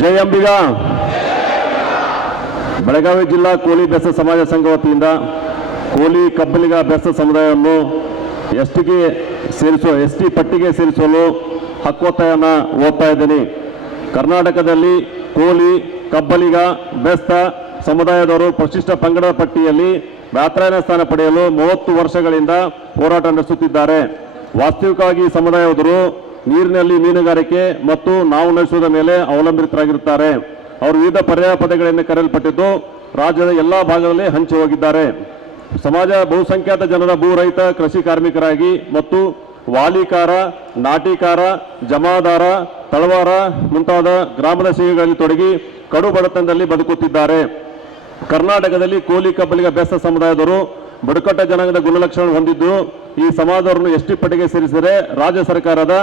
ಜೈ ಅಂಬಿಗ. ಬೆಳಗಾವಿ ಜಿಲ್ಲಾ ಕೋಲಿ ಬೆಸ್ತ ಸಮಾಜ ಸಂಘ ವತಿಯಿಂದ ಕೋಲಿ ಕಬ್ಬಲಿಗ ಬೆಸ್ತ ಸಮುದಾಯವನ್ನು ಎಸ್ ಟಿಗೆ ಸೇರಿಸುವ ಎಸ್ ಟಿ ಪಟ್ಟಿಗೆ ಸೇರಿಸಲು ಹಕ್ಕೊತ್ತಾಯನ ಓದ್ತಾ ಇದ್ದೀನಿ. ಕರ್ನಾಟಕದಲ್ಲಿ ಕೋಲಿ, ಕಬ್ಬಲಿಗ ಬೆಸ್ತ ಸಮುದಾಯದವರು ಪ್ರಶಿಷ್ಟ ಪಂಗಡ ಪಟ್ಟಿಯಲ್ಲಿ ವ್ಯಾತ್ರಾಯನ ಸ್ಥಾನ ಪಡೆಯಲು ಮೂವತ್ತು ವರ್ಷಗಳಿಂದ ಹೋರಾಟ ನಡೆಸುತ್ತಿದ್ದಾರೆ. ವಾಸ್ತವಿಕವಾಗಿ ಸಮುದಾಯದವರು ನೀರಿನಲ್ಲಿ ಮೀನುಗಾರಿಕೆ ಮತ್ತು ನಾವು ನಡೆಸುವುದರ ಮೇಲೆ ಅವಲಂಬಿತರಾಗಿರುತ್ತಾರೆ. ಅವರು ವಿವಿಧ ಪರ್ಯಾಯ ಪದಗಳಿಂದ ಕರೆಯಲ್ಪಟ್ಟಿದ್ದು, ರಾಜ್ಯದ ಎಲ್ಲ ಭಾಗದಲ್ಲಿ ಹಂಚಿ ಹೋಗಿದ್ದಾರೆ. ಸಮಾಜ ಬಹುಸಂಖ್ಯಾತ ಜನರ ಭೂ ರೈತ ಕೃಷಿ ಕಾರ್ಮಿಕರಾಗಿ ಮತ್ತು ವಾಲಿಕಾರ, ನಾಟಿಕಾರ, ಜಮಾದಾರ, ತಳವಾರ ಮುಂತಾದ ಗ್ರಾಮದ ಸೇವೆಗಳಲ್ಲಿ ತೊಡಗಿ ಕಡು ಬಡತನದಲ್ಲಿ ಬದುಕುತ್ತಿದ್ದಾರೆ. ಕರ್ನಾಟಕದಲ್ಲಿ ಕೋಲಿ ಕಬ್ಬಲಿಗ ಬೆಸ್ತ ಸಮುದಾಯದವರು ಬುಡಕಟ್ಟ ಜನಾಂಗದ ಗುಣಲಕ್ಷಣ ಹೊಂದಿದ್ದು, ಈ ಸಮಾಜವನ್ನು ಎಷ್ಟಿ ಪಟ್ಟಿಗೆ ಸೇರಿಸಿದರೆ ರಾಜ್ಯ ಸರ್ಕಾರದ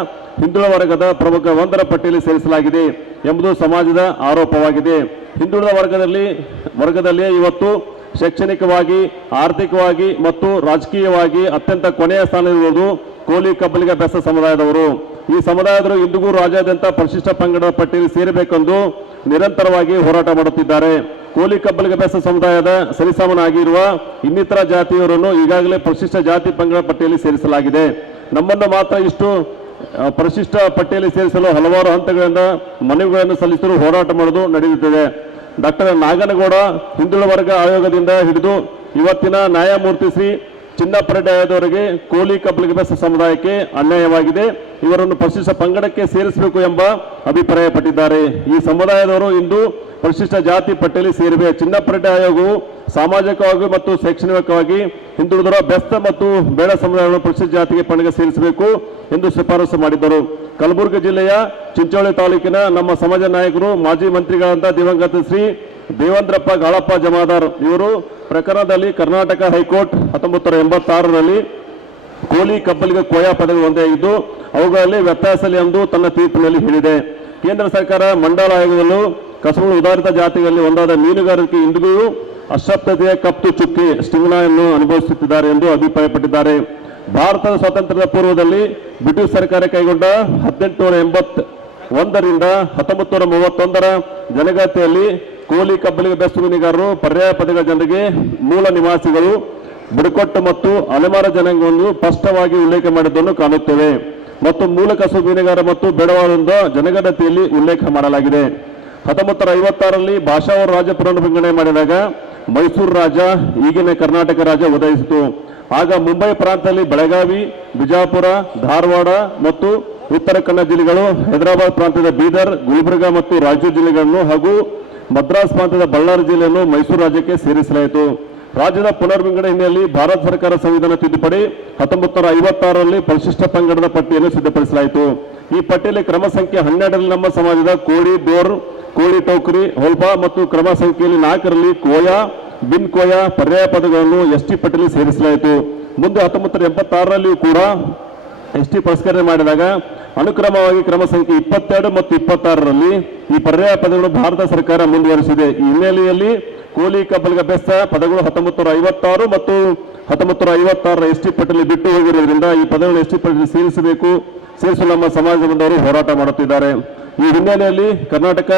ಹಿಂದುಳಿದ ವರ್ಗದ ಪ್ರಮುಖ ಒಂದರ ಪಟ್ಟಿಯಲ್ಲಿ ಸೇರಿಸಲಾಗಿದೆ ಎಂಬುದು ಸಮಾಜದ ಆರೋಪವಾಗಿದೆ. ಹಿಂದುಳಿದ ವರ್ಗದಲ್ಲಿ ವರ್ಗದಲ್ಲಿ ಇವತ್ತು ಶೈಕ್ಷಣಿಕವಾಗಿ, ಆರ್ಥಿಕವಾಗಿ ಮತ್ತು ರಾಜಕೀಯವಾಗಿ ಅತ್ಯಂತ ಕೊನೆಯ ಸ್ಥಾನದಲ್ಲಿರುವುದು ಕೋಲಿ ಕಬ್ಬಲಿಗ ಬೆಸ್ತ ಸಮುದಾಯದವರು. ಈ ಸಮುದಾಯದವರು ಇಂದಿಗೂ ರಾಜ್ಯಾದ್ಯಂತ ಪರಿಶಿಷ್ಟ ಪಂಗಡದ ಪಟ್ಟಿಯಲ್ಲಿ ಸೇರಬೇಕೆಂದು ನಿರಂತರವಾಗಿ ಹೋರಾಟ ಮಾಡುತ್ತಿದ್ದಾರೆ. ಕೋಲಿ ಕಬ್ಬಲಿಗ ಬೆಸ್ತ ಸಮುದಾಯದ ಸರಿಸಮನಾಗಿರುವ ಇನ್ನಿತರ ಜಾತಿಯವರನ್ನು ಈಗಾಗಲೇ ಪರಿಶಿಷ್ಟ ಜಾತಿ ಪಂಗಡ ಪಟ್ಟಿಯಲ್ಲಿ ಸೇರಿಸಲಾಗಿದೆ. ನಮ್ಮನ್ನು ಮಾತ್ರ ಇಷ್ಟು ಪರಿಶಿಷ್ಟ ಪಟ್ಟಿಯಲ್ಲಿ ಸೇರಿಸಲು ಹಲವಾರು ಹಂತಗಳಿಂದ ಮನವಿಗಳನ್ನು ಸಲ್ಲಿಸಲು ಹೋರಾಟ ಮಾಡುವುದು ನಡೆಯುತ್ತಿದೆ. ಡಾಕ್ಟರ್ ನಾಗನಗೌಡ, ಹಿಂದುಳಿದ ವರ್ಗ ಆಯೋಗದಿಂದ ಹಿಡಿದು ಇವತ್ತಿನ ನ್ಯಾಯಮೂರ್ತಿ ಶ್ರೀ ಚಿನ್ನಪರೆಡ್ಡಿಯವರಿಗೆ ಕೋಲಿ ಬೆಸ್ತ ಸಮುದಾಯಕ್ಕೆ ಅನ್ಯಾಯವಾಗಿದೆ. ಇವರನ್ನು ಪರಿಶಿಷ್ಟ ಪಂಗಡಕ್ಕೆ ಸೇರಿಸಬೇಕು ಎಂಬ ಅಭಿಪ್ರಾಯಪಟ್ಟಿದ್ದಾರೆ. ಈ ಸಮುದಾಯದವರು ಇಂದು ಪರಿಶಿಷ್ಟ ಜಾತಿ ಪಟ್ಟಿಯಲ್ಲಿ ಸೇರಿವೆ. ಚಿನ್ನಪರೆಡ್ಡಿ ಆಯೋಗವು ಸಾಮಾಜಿಕವಾಗಿ ಮತ್ತು ಶೈಕ್ಷಣಿಕವಾಗಿ ಹಿಂದುಳಿದರ ಬೆಸ್ತ ಮತ್ತು ಬೇಡ ಸಮುದಾಯಗಳನ್ನು ಪರಿಶಿಷ್ಟ ಜಾತಿಗೆ ಪಣಿಗೆ ಸೇರಿಸಬೇಕು ಎಂದು ಶಿಫಾರಸು ಮಾಡಿದ್ದರು. ಕಲಬುರಗಿ ಜಿಲ್ಲೆಯ ಚಿಂಚೋಳಿ ತಾಲೂಕಿನ ನಮ್ಮ ಸಮಾಜ ನಾಯಕರು, ಮಾಜಿ ಮಂತ್ರಿಗಳಾದ ದಿವಂಗತ ಶ್ರೀ ದೇವೇಂದ್ರಪ್ಪ ಗಾಳಪ್ಪ ಜಮಾದಾರ್ ಇವರು ಪ್ರಕರಣದಲ್ಲಿ ಕರ್ನಾಟಕ ಹೈಕೋರ್ಟ್ ಹತ್ತೊಂಬತ್ತು ನೂರ ಎಂಬತ್ತಾರರಲ್ಲಿ ಕೋಲಿ ಕಬ್ಬಲಿಗೆ ಕೋಯಾ ಪದವಿ ಒಂದೇ ಆಗಿದ್ದು ಅವುಗಳಲ್ಲಿ ವ್ಯತ್ಯಾಸಲಿ ಎಂದು ತನ್ನ ತೀರ್ಪಿನಲ್ಲಿ ಹೇಳಿದೆ. ಕೇಂದ್ರ ಸರ್ಕಾರ ಮಂಡಲ ಆಯೋಗದಲ್ಲೂ ಕಸಬು ಉದಾರಿತ ಜಾತಿಗಳಲ್ಲಿ ಒಂದಾದ ಮೀನುಗಾರಿಕೆ ಇಂದಿಗೂ ಅಶಕ್ತತೆಯ ಕಪ್ಪು ಚುಕ್ಕಿ ಸ್ಟಿಂಗ್ನಾಯನ್ನು ಅನುಭವಿಸುತ್ತಿದ್ದಾರೆ ಎಂದು ಅಭಿಪ್ರಾಯಪಟ್ಟಿದ್ದಾರೆ. ಭಾರತದ ಸ್ವಾತಂತ್ರ್ಯದ ಪೂರ್ವದಲ್ಲಿ ಬ್ರಿಟಿಷ್ ಸರ್ಕಾರ ಕೈಗೊಂಡ ಹದಿನೆಂಟುನೂರ ಎಂಬತ್ ಒಂದರಿಂದ ಹತ್ತೊಂಬತ್ತು ನೂರ ಮೂವತ್ತೊಂದರ ಜನಗಣತಿಯಲ್ಲಿ ಕೋಲಿ ಕಬ್ಬಲಿಗ ಬೆಸ್ತು ಮೀನುಗಾರರು, ಪರ್ಯಾಯ ಪದಗಳ ಜನರಿಗೆ ಮೂಲ ನಿವಾಸಿಗಳು, ಬುಡಕಟ್ಟು ಮತ್ತು ಅಲೆಮಾರ ಜನಾಂಗವನ್ನು ಸ್ಪಷ್ಟವಾಗಿ ಉಲ್ಲೇಖ ಮಾಡಿದ್ದನ್ನು ಕಾಣುತ್ತೇವೆ. ಮತ್ತು ಮೂಲ ಕಸು ಮೀನುಗಾರ ಮತ್ತು ಬೆಡವಾಳದಿಂದ ಜನಗಣತಿಯಲ್ಲಿ ಉಲ್ಲೇಖ ಮಾಡಲಾಗಿದೆ. ಹತ್ತೊಂಬತ್ತು ನೂರ ಐವತ್ತಾರರಲ್ಲಿ ಭಾಷಾವರ ರಾಜ್ಯ ಪುನರ್ವಿಂಗಡಣೆ ಮಾಡಿದಾಗ ಮೈಸೂರು ರಾಜ, ಈಗಿನ ಕರ್ನಾಟಕ ರಾಜ ಉದಯಿಸಿತು ಆಗ ಮುಂಬೈ ಪ್ರಾಂತದಲ್ಲಿ ಬೆಳಗಾವಿ, ಬಿಜಾಪುರ, ಧಾರವಾಡ ಮತ್ತು ಉತ್ತರ ಕನ್ನಡ ಜಿಲ್ಲೆಗಳು ಹೈದರಾಬಾದ್ ಪ್ರಾಂತ್ಯದ ಬೀದರ್, ಗುಲ್ಬರ್ಗಾ ಮತ್ತು ರಾಯಚೂರು ಜಿಲ್ಲೆಗಳನ್ನು ಹಾಗೂ ಮದ್ರಾಸ್ ಪ್ರಾಂತ್ಯದ ಬಳ್ಳಾರಿ ಜಿಲ್ಲೆಯನ್ನು ಮೈಸೂರು ರಾಜ್ಯಕ್ಕೆ ಸೇರಿಸಲಾಯಿತು. ರಾಜ್ಯದ ಪುನರ್ವಿಂಗಡಣೆ ಹಿನ್ನೆಲೆಯಲ್ಲಿ ಭಾರತ ಸರ್ಕಾರ ಸಂವಿಧಾನ ತಿದ್ದುಪಡಿ ಹತ್ತೊಂಬತ್ತು ನೂರ ಐವತ್ತಾರರಲ್ಲಿ ಪರಿಶಿಷ್ಟ ಪಂಗಡದ ಪಟ್ಟಿಯನ್ನು ಸಿದ್ಧಪಡಿಸಲಾಯಿತು. ಈ ಪಟ್ಟಿಯಲ್ಲಿ ಕ್ರಮ ಸಂಖ್ಯೆ ಹನ್ನೆರಡರಲ್ಲಿ ನಮ್ಮ ಸಮಾಜದ ಕೋಡಿ ಬೋರ್ ಕೋಳಿ ಟೌಕರಿ ಹೊಲ್ಪಾ ಮತ್ತು ಕ್ರಮ ಸಂಖ್ಯೆಯಲ್ಲಿ ನಾಲ್ಕರಲ್ಲಿ ಕೋಯಾ, ಬಿನ್ ಕೋಯಾ ಪರ್ಯಾಯ ಪದಗಳನ್ನು ಎಸ್ ಟಿ ಪಟ್ಟಿಯಲ್ಲಿ ಸೇರಿಸಲಾಯಿತು. ಮುಂದೆ ಹತ್ತೊಂಬತ್ತು ಎಂಬತ್ತಾರರಲ್ಲಿಯೂ ಕೂಡ ಎಸ್ ಟಿ ಪರಿಷ್ಕರಣೆ ಮಾಡಿದಾಗ ಅನುಕ್ರಮವಾಗಿ ಕ್ರಮ ಸಂಖ್ಯೆ ಇಪ್ಪತ್ತೆರಡು ಮತ್ತು ಇಪ್ಪತ್ತಾರರಲ್ಲಿ ಈ ಪರ್ಯಾಯ ಪದಗಳು ಭಾರತ ಸರ್ಕಾರ ಮುಂದುವರಿಸಿದೆ. ಈ ಹಿನ್ನೆಲೆಯಲ್ಲಿ ಕೋಲಿ ಕಬ್ಬಲ್ಗ ಬೆಸ್ತ ಪದಗಳು ಹತ್ತೊಂಬತ್ತು ನೂರ ಐವತ್ತಾರು ಮತ್ತು ಹತ್ತೊಂಬತ್ತು ನೂರ ಐವತ್ತಾರರ ಎಸ್ ಟಿ ಪಟ್ಟಿಯಲ್ಲಿ ಬಿಟ್ಟು ಹೋಗಿರೋದ್ರಿಂದ ಈ ಪದಗಳು ಎಸ್ ಟಿ ಪಟ್ಟಿಯಲ್ಲಿ ಸೇರಿಸಬೇಕು. ಸೇರಿಸಲು ನಮ್ಮ ಸಮಾಜ ಬಂದವರು ಹೋರಾಟ ಮಾಡುತ್ತಿದ್ದಾರೆ. ಈ ಹಿನ್ನೆಲೆಯಲ್ಲಿ ಕರ್ನಾಟಕ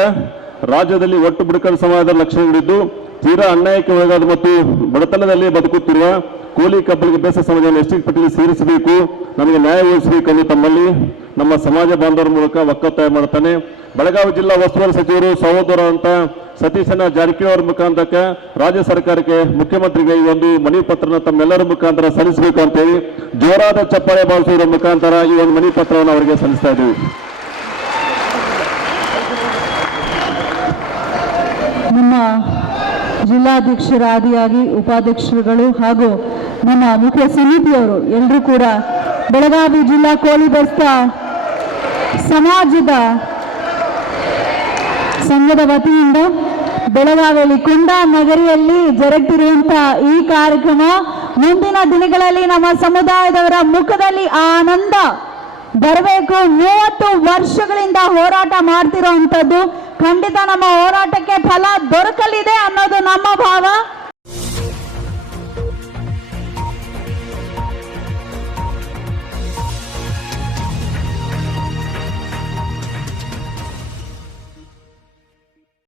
ರಾಜ್ಯದಲ್ಲಿ ಒಟ್ಟು ಬುಡಕಟ್ಟು ಸಮಾಜದ ಲಕ್ಷಣಗಳಿದ್ದು ತೀರಾ ಅನ್ಯಾಯಕ್ಕೆ ಒಳಗಾದ ಮತ್ತು ಬಡತನದಲ್ಲಿ ಬದುಕುತ್ತಿರುವ ಕೂಲಿ ಕಬ್ಬಲಿಗೆ ಬೇಸ ಸಮಾಜವನ್ನು ಎಸ್ ಪಟ್ಟಿಯಲ್ಲಿ ಸೇರಿಸಬೇಕು, ನಮಗೆ ನ್ಯಾಯ ಒದಗಿಸಬೇಕು ತಮ್ಮಲ್ಲಿ ನಮ್ಮ ಸಮಾಜ ಬಾಂಧವರ ಮೂಲಕ ಒಕ್ಕತ್ತಾಯ ಮಾಡುತ್ತಾನೆ. ಬೆಳಗಾವಿ ಜಿಲ್ಲಾ ಉಸ್ತುವಾರಿ ಸಚಿವರು ಸಹೋದರ ಅಂತ ಸತೀಶನ ಜಾರಕಿಹೊಳಿ ಅವರ ಮುಖಾಂತರ ರಾಜ್ಯ ಸರ್ಕಾರಕ್ಕೆ ಮುಖ್ಯಮಂತ್ರಿಗೆ ಈ ಒಂದು ಮನವಿ ಪತ್ರನ ತಮ್ಮೆಲ್ಲರ ಮುಖಾಂತರ ಸಲ್ಲಿಸಬೇಕು ಅಂತೇಳಿ ಜೋರಾದ ಚಪ್ಪಾಳೆ ಬಾಳಿಸುವುದರ ಮುಖಾಂತರ ಈ ಒಂದು ಮನವಿ ಪತ್ರವನ್ನು ಅವರಿಗೆ ಸಲ್ಲಿಸ್ತಾ ಇದ್ದೀವಿ. ನಮ್ಮ ಜಿಲ್ಲಾಧ್ಯಕ್ಷರಾದಿಯಾಗಿ ಉಪಾಧ್ಯಕ್ಷರುಗಳು ಹಾಗೂ ನಮ್ಮ ಮುಖ್ಯ ಸಮಿತಿಯವರು ಎಲ್ಲರೂ ಕೂಡ ಬೆಳಗಾವಿ ಜಿಲ್ಲಾ ಕೋಳಿ ಬಸ್ತ ಸಮಾಜದ ಸಂಘದ ವತಿಯಿಂದ ಬೆಳಗಾವಿಯಲ್ಲಿ ಕುಂದಾ ನಗರಿಯಲ್ಲಿ ಜರುಗುತ್ತಿರುವಂತಹ ಈ ಕಾರ್ಯಕ್ರಮ ಮುಂದಿನ ದಿನಗಳಲ್ಲಿ ನಮ್ಮ ಸಮುದಾಯದವರ ಮುಖದಲ್ಲಿ ಆನಂದ ಬರಬೇಕು. ಮೂವತ್ತು ವರ್ಷಗಳಿಂದ ಹೋರಾಟ ಮಾಡ್ತಿರೋ ಅಂಥದ್ದು ಖಂಡಿತ ನಮ್ಮ ಹೋರಾಟಕ್ಕೆ ಫಲ ದೊರಕಲಿದೆ ಅನ್ನೋದು ನಮ್ಮ